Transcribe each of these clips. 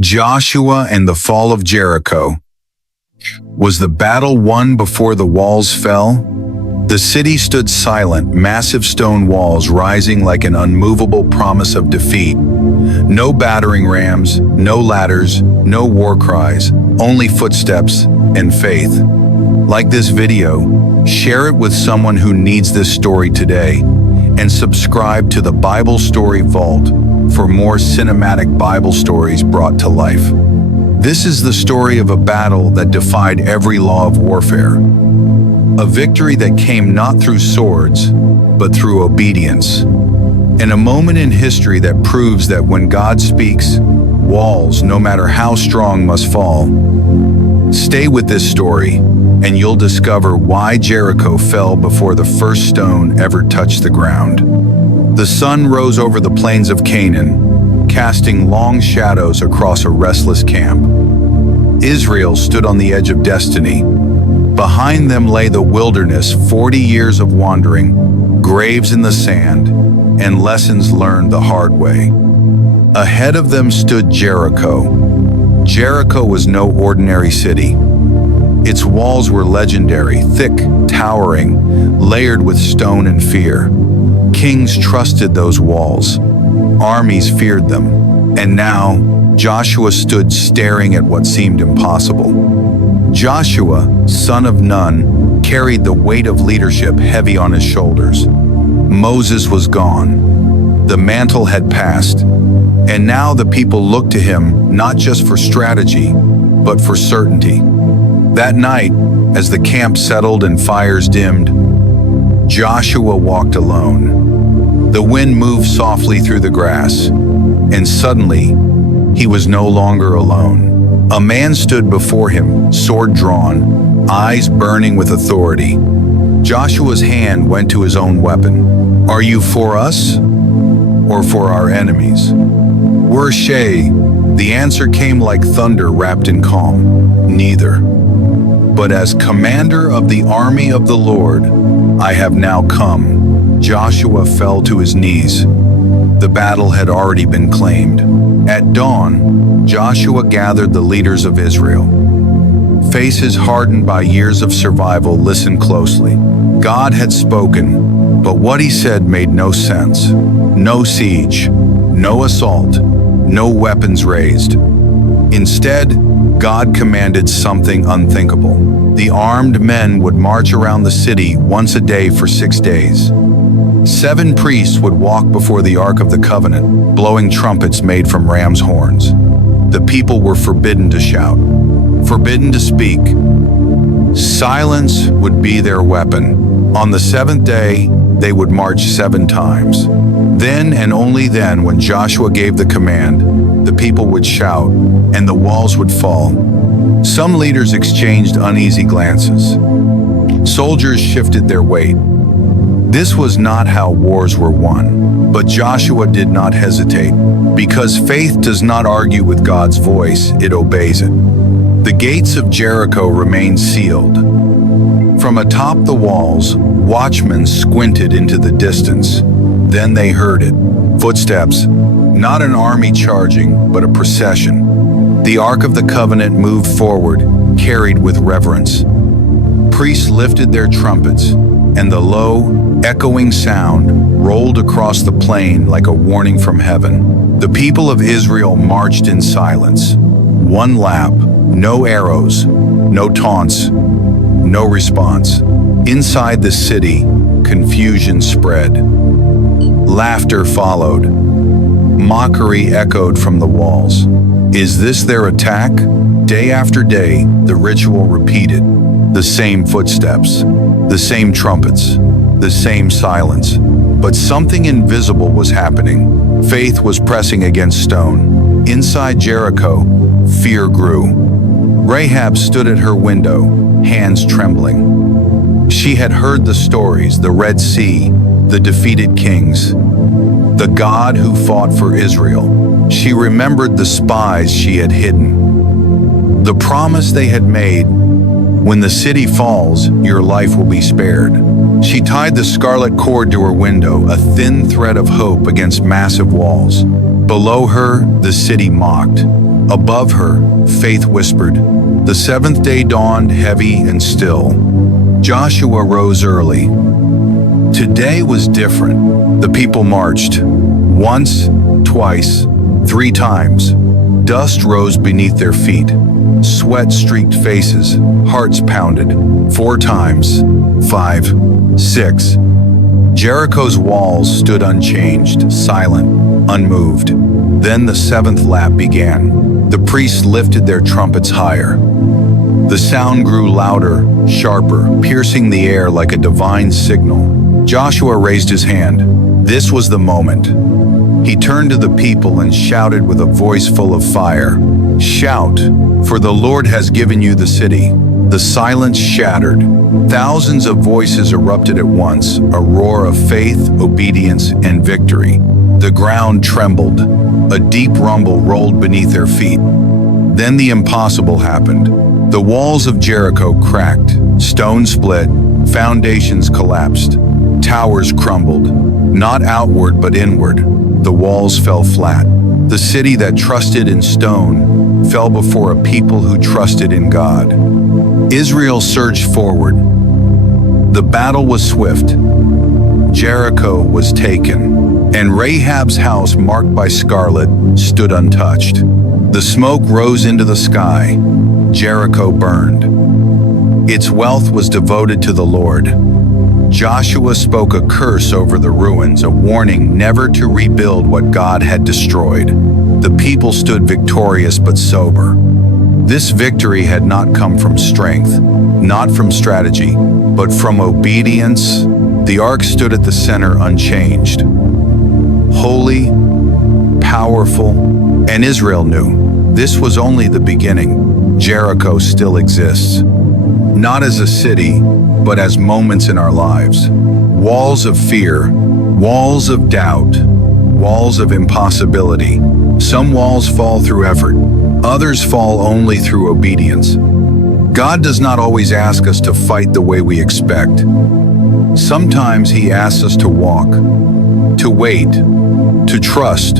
Joshua and the Fall of Jericho. Was the battle won before the walls fell? The city stood silent, massive stone walls rising like an unmovable promise of defeat. No battering rams, no ladders, no war cries, only footsteps and faith. Like this video, share it with someone who needs this story today, and subscribe to the Bible Story Vault for more cinematic Bible stories brought to life. This is the story of a battle that defied every law of warfare. A victory that came not through swords, but through obedience. And a moment in history that proves that when God speaks, walls, no matter how strong, must fall. Stay with this story, and you'll discover why Jericho fell before the first stone ever touched the ground. The sun rose over the plains of Canaan, casting long shadows across a restless camp. Israel stood on the edge of destiny. Behind them lay the wilderness, 40 years of wandering, graves in the sand, and lessons learned the hard way. Ahead of them stood Jericho. Jericho was no ordinary city. Its walls were legendary, thick, towering, layered with stone and fear. Kings trusted those walls. Armies feared them. And now, Joshua stood staring at what seemed impossible. Joshua, son of Nun, carried the weight of leadership heavy on his shoulders. Moses was gone. The mantle had passed. And now the people looked to him not just for strategy, but for certainty. That night, as the camp settled and fires dimmed, Joshua walked alone. The wind moved softly through the grass, and suddenly, he was no longer alone. A man stood before him, sword drawn, eyes burning with authority. Joshua's hand went to his own weapon. "Are you for us, or for our enemies?" "We're Shay." The answer came like thunder wrapped in calm. "Neither. But as commander of the army of the Lord, I have now come." Joshua fell to his knees. The battle had already been claimed. At dawn, Joshua gathered the leaders of Israel. Faces hardened by years of survival listened closely. God had spoken, but what he said made no sense. No siege, no assault, no weapons raised. Instead, God commanded something unthinkable. The armed men would march around the city once a day for 6 days. 7 priests would walk before the Ark of the Covenant, blowing trumpets made from ram's horns. The people were forbidden to shout, forbidden to speak. Silence would be their weapon. On the 7th day, they would march 7 times. Then and only then, when Joshua gave the command, the people would shout, and the walls would fall. Some leaders exchanged uneasy glances. Soldiers shifted their weight. This was not how wars were won, but Joshua did not hesitate. Because faith does not argue with God's voice, it obeys it. The gates of Jericho remained sealed. From atop the walls, watchmen squinted into the distance. Then they heard it. Footsteps, not an army charging, but a procession. The Ark of the Covenant moved forward, carried with reverence. Priests lifted their trumpets, and the low, echoing sound rolled across the plain like a warning from heaven. The people of Israel marched in silence. One lap, no arrows, no taunts, no response. Inside the city, confusion spread. Laughter followed. Mockery echoed from the walls. Is this their attack? Day after day, the ritual repeated. The same footsteps, the same trumpets, the same silence. But something invisible was happening. Faith was pressing against stone. Inside Jericho, fear grew. Rahab stood at her window, hands trembling. She had heard the stories, the Red Sea, the defeated kings, the God who fought for Israel. She remembered the spies she had hidden. The promise they had made, when the city falls, your life will be spared. She tied the scarlet cord to her window, a thin thread of hope against massive walls. Below her, the city mocked. Above her, faith whispered. The seventh day dawned heavy and still. Joshua rose early. Today was different. The people marched. Once, twice, 3 times. Dust rose beneath their feet. Sweat streaked faces. Hearts pounded. 4 times. 5, 6. Jericho's walls stood unchanged, silent, unmoved. Then the 7th lap began. The priests lifted their trumpets higher. The sound grew louder, sharper, piercing the air like a divine signal. Joshua raised his hand. This was the moment. He turned to the people and shouted with a voice full of fire, "Shout, for the Lord has given you the city." The silence shattered. Thousands of voices erupted at once, a roar of faith, obedience, and victory. The ground trembled. A deep rumble rolled beneath their feet. Then the impossible happened. The walls of Jericho cracked, stones split, foundations collapsed, towers crumbled, not outward but inward. The walls fell flat. The city that trusted in stone fell before a people who trusted in God. Israel surged forward. The battle was swift. Jericho was taken, and Rahab's house, marked by scarlet, stood untouched. The smoke rose into the sky. Jericho burned. Its wealth was devoted to the Lord. Joshua spoke a curse over the ruins, a warning never to rebuild what God had destroyed. The people stood victorious but sober. This victory had not come from strength, not from strategy, but from obedience. The ark stood at the center unchanged. Holy, powerful, and Israel knew this was only the beginning. Jericho still exists. Not as a city, but as moments in our lives. Walls of fear, walls of doubt, walls of impossibility. Some walls fall through effort, others fall only through obedience. God does not always ask us to fight the way we expect. Sometimes He asks us to walk, to wait, to trust,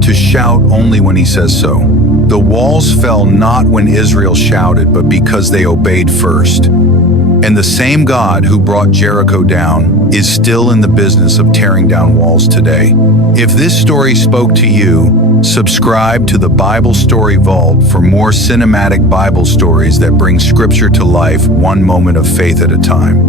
to shout only when He says so. The walls fell not when Israel shouted, but because they obeyed first. And the same God who brought Jericho down is still in the business of tearing down walls today. If this story spoke to you, subscribe to the Bible Story Vault for more cinematic Bible stories that bring Scripture to life one moment of faith at a time.